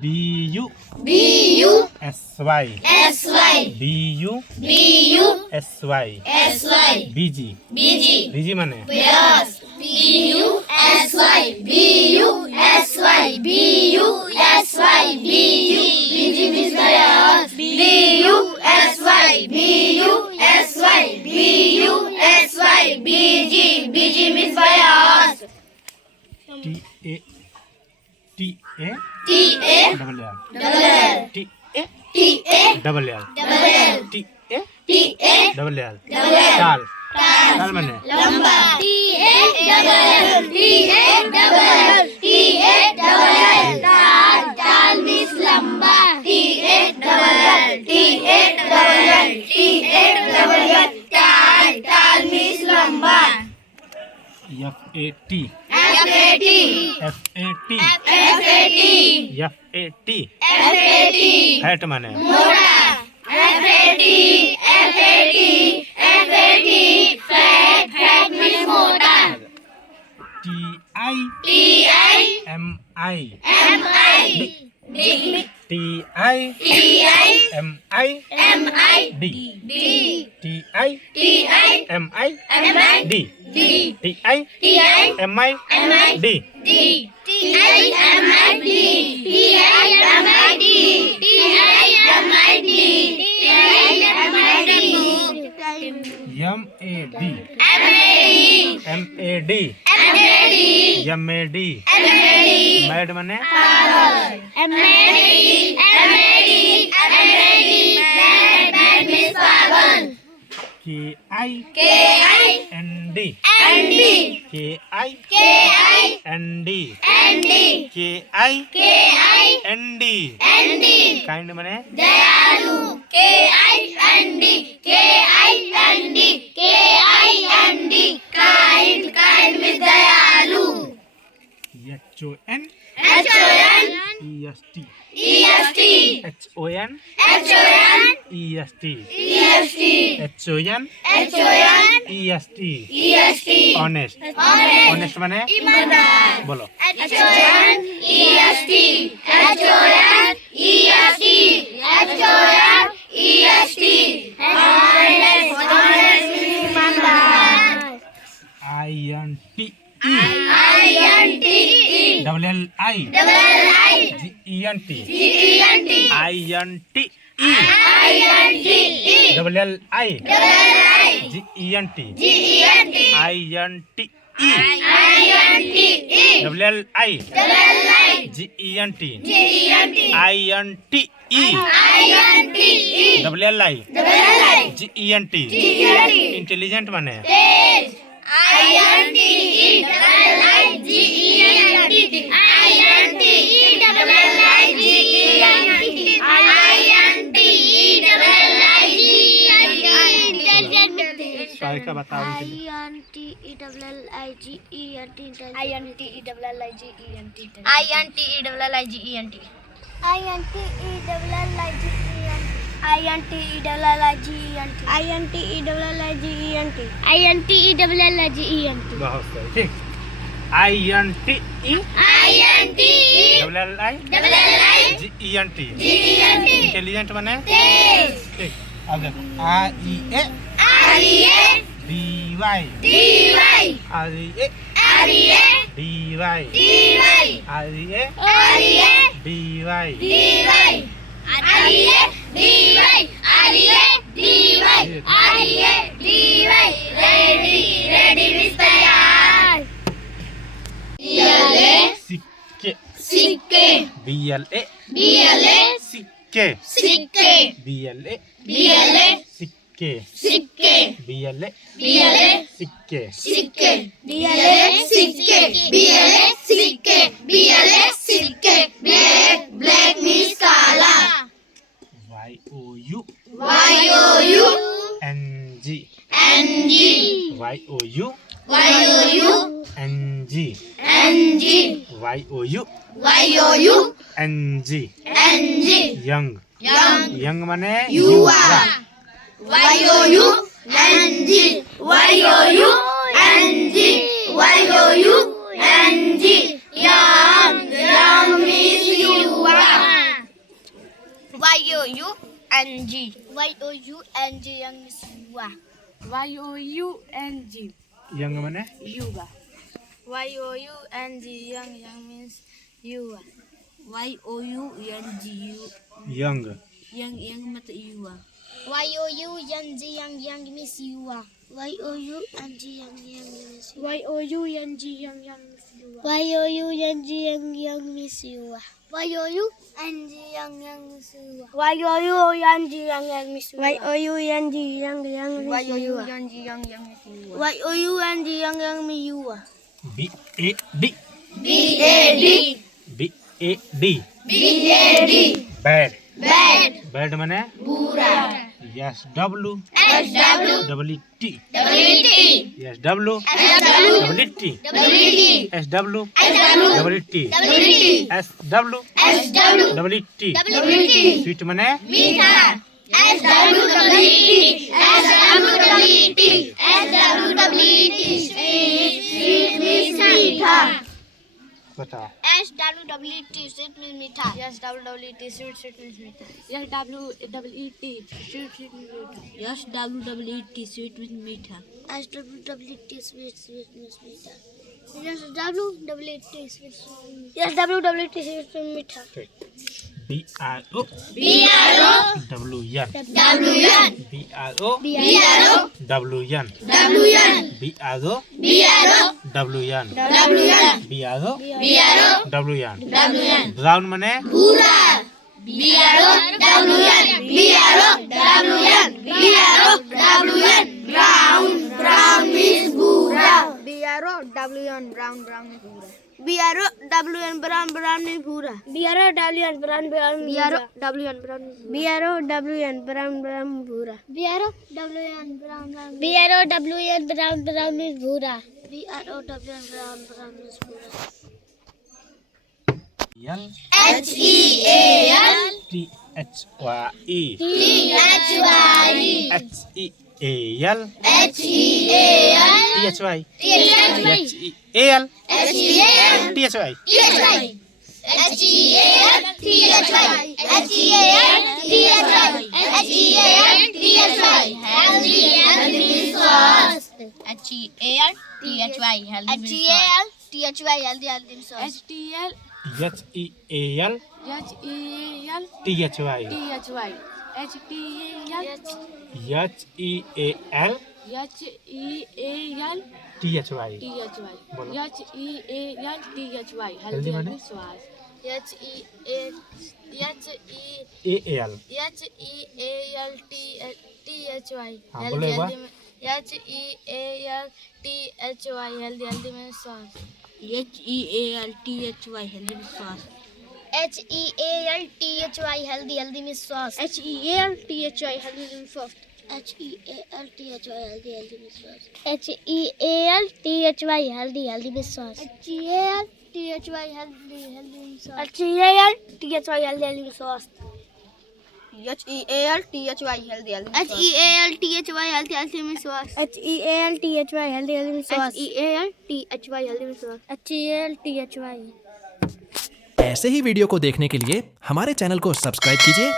BU BU SY SY BU BU SY SY BG BG মানে Yes. BU SY BU SY BU SY BU BG means bias. BU SY BU SY BU SY BG BG means bias. TA TA TA double L double L TA TA double L double L TA TA double L double L তাল তাল মানে লম্বা TA double L TA double L TA double L তাল তাল means লম্বা TA double L TA double L TA double L তাল তাল means লম্বা FAT FAT FAT FAT FAT FAT fat মানে মোটা FAT FAT FAT fat fat means মোটা TI TI MI MI TI TI MI MI D D TI TI MI MI D D TI TI MI MI D D TI MI D TI MI D TI MI D TI MI D MAD MAD MAD MAD MAD mad মানে MAD MAD MAD mad means pagal KI KI ND ND KI KI ND ND KI KI ND ND kind মানে దయాలు KIND KIND KIND kind kind means దయాలు HON HON EST EST HON HON EST EST HON HON EST EST honest honest মানে ইমানদার বলো HON EST HON EST HON EST honest ইমানদার INT INT double L I double I GENT GENT INT INT double L I double I GENT GENT INT INT double L I double I GENT GENT INT INT double L I double I GENT GENT intelligent মানে তেজ INT double I GENT INT double I GENT INT double I GENT सारे का बताओ INTELLIGENT INTELLIGENT बहुत सही ठीक INT double L I GENT intelligent মানে तेज ठीक अब देखो REA DY DY REA DY REA DY ready means तैयार सिक्के सिक्के BLA BLA सिक्के सिक्के BLA BLA सिक्के सिक्के BLA BLA सिक्के सिक्के BLA सिक्के BLA सिक्के BLA सिक्के black black means काला YOU YOU NG NG YOU YOU NG NG YOU YOU NG NG young young young মানে युवा YOU NG YOU NG YOU NG young young means युवा Y-O-U-N-G. Y-O-U-N-G, young Miss Yua. Y-O-U-N-G. Young माने Yuga. Y-O-U-N-G, young Miss Yua. Y-O-U-N-G. Young Young मतलब युवा. Y-O-U-N-G, young Miss Yua. Y-O-U-N-G, young Miss Yua. Y-O-U-N-G. Young Miss Yuga. Y-O-U-N-G, young Miss Yua. Y-O-U-N-G, young Miss Yua. Y-O-U-N-G. Miss Yuga. Y-O-U-N-G, young Miss Yua. Y-O-U-N-G. Miss Yuga. Y-O-U-N-G, young Miss Yua. B A D B-A-D. B A D B-A-D. Bad Bad. Bad माने Bura. S W S-W. W T W-T. S W S-W. W T W-T. S W S-W. W T W-T. S W S-W. W T W-T. Sweet माने मीठा. S-W-W-E-T. S-W-W-E-T. S-W-W-E-T. Sweet means मीठा. बताओ S-W-W-E-T. Sweet means मीठा. S-W-W-E-T. Sweet means मीठा. S-W-W-E-T. Sweet means मीठा. S-W-W-E-T. Sweet means मीठा. S-W-W-E-T. Sweet means मीठा. S-W-W-E-T. Sweet S-W-W-E-T. Sweet means मीठा. B R O B-R-O. W N W-N. B R O B-R-O. W N W-N. B R O B-R-O. W N W-N. B R O B-R-O. W N W-N. Brown माने Bura. B-R-O. W-N. B-R-O. W-N. B-R-o. W-N. Brown. Brown means Bura. B-R-O. W-N. Brown means Bura. B-R-O. W-N. Brown means Bura. B-R-O. W-N. Brown means B-R-O. W-N. Brown B-R-O. W-N. Brown Bura. B-R-O. W-N. Brown means Bura. B-R-O. W-N. Brown means Bura. L H-E-A-L. T H Y T-H-Y. H E A L H-E-A-L. T H Y T-H-Y. H E A L H-E-A-L. T H Y T-H-Y. H-E-A-L. T-H-Y. H-E-A-L. T-H-Y. H-E-A-l. T-H-Y. Healthy means fast. H-E-A-L. T-H-Y. H-E-A-l. T-H-Y. Healthy means fast. H-T-L. H E A L H-E-A-L. T H Y T-H-Y. H-T-A-L. H E A L H-E-A-L. T H Y T-H-Y. बोलो। H-E-A-L. T-H-Y. जल्दी Healthy माने? means fast. H-E-A-L. ए L H-E-A-L. T-H-Y. हाँ, बोलो एक बार। H-E-A-L. T-H-Y. Healthy means fast. H-E-A-L. T-H-Y. Healthy means fast. H-E-A-L. T-H-Y. Healthy means fast. H-E-A-L. T-H-Y. Healthy means fast. H-E-A-L. T-H-Y. Healthy means fast. H-E-A-L. T-H-Y. Healthy means fast. H-E-A-L. T-H-Y. Healthy means fast. H-E-A-L. T-H-Y. Healthy means fast. H-E-A-L. T-H-Y. Healthy means fast. H-E-A-L. T-H-Y. Healthy means fast. H-E-A-L. T-H-Y. Healthy means fast. H-E-A-L. T-H-Y. ऐसे ही video को देखने के लिए हमारे channel को subscribe कीजिए